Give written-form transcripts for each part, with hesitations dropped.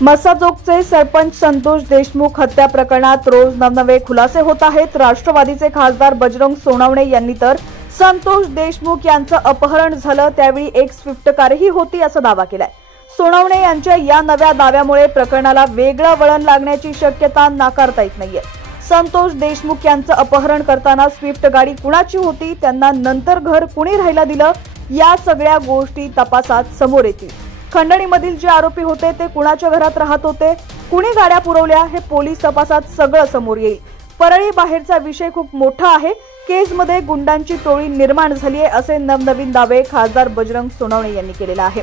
मसाजोगचे सरपंच संतोष देशमुख हत्या प्रकरणात रोज नवनवे खुलासे होत आहेत। राष्ट्रवादीचे खासदार बजरंग सोनवणे यांनी तर संतोष देशमुख यांचं अपहरण झालं त्यावेळी एक स्विफ्ट कारही होती असा दावा केलाय। सोनवणे यांच्या या नव्या दाव्यामुळे प्रकरणाला वेगळं वळण लागण्याची शक्यता नाकारता येत नाहीये। संतोष देशमुख यांचं अपहरण करताना स्विफ्ट गाडी कुणाची होती, त्यांना नंतर घर कुणी राहायला दिलं, या सगळ्या गोष्टी तपासात समोर येतील। खंडणीमधील जे आरोपी होते ते कुणाच्या घरात राहत होते, कुणी गाड्या पुरवल्या, हे पोलीस तपासात सगळं समोर येईल। परळी बाहेरचा विषय खूप मोठा आहे। केसमध्ये गुंडांची टोळी निर्माण झाली आहे असे नवनवीन दावे खासदार बजरंग सोनवणे यांनी केलेला आहे।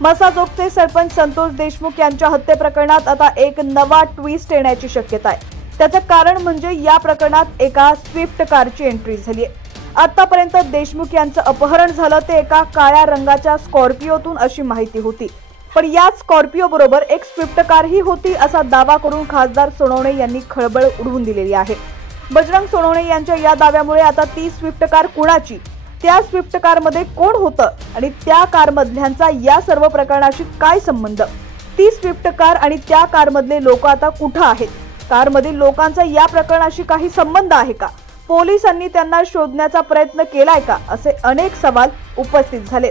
मसाजोगचे सरपंच संतोष देशमुख यांच्या हत्ये प्रकरणात आता एक नवा ट्विस्ट येण्याची शक्यता आहे। त्याचं कारण म्हणजे या प्रकरणात एका स्विफ्ट कारची एंट्री झाली आहे। आतापर्यंत देशमुख यांचं अपहरण झालं ते एका काळ्या रंगाच्या स्कॉर्पिओतून अशी माहिती होती, पण या स्कॉर्पिओ बरोबर एक स्विफ्ट कारही होती असा दावा करून खासदार सोनवणे यांनी खळबळ उडवून दिलेली आहे। बजरंग सोनवणे यांच्या या दाव्यामुळे आता ती स्विफ्ट कार कुणाची, त्या स्विफ्ट कारमध्ये कोण होतं आणि त्या कारमधल्यांचा या सर्व प्रकरणाशी काय संबंध, ती स्विफ्ट कार आणि त्या कारमधले लोक आता कुठे आहेत, कारमधील लोकांचा या प्रकरणाशी काही संबंध आहे का, पोलिसांनी त्यांना शोधण्याचा प्रयत्न केलाय का, असे अनेक सवाल उपस्थित झाले।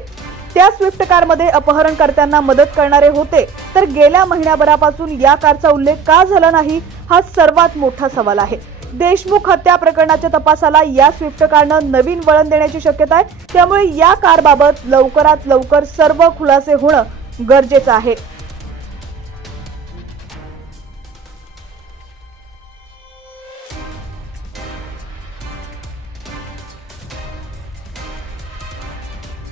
त्या स्विफ्ट कारमध्ये अपहरणकर्त्यांना मदत करणारे होते तर गेल्या महिन्याभरापासून या कारचा उल्लेख का झाला नाही, हा सर्वात मोठा सवाल आहे। देशमुख हत्या प्रकरणाच्या तपासाला या स्विफ्ट कारनं नवीन वळण देण्याची शक्यता आहे, त्यामुळे या कारबाबत लवकरात लवकर सर्व खुलासे होणं गरजेचं आहे।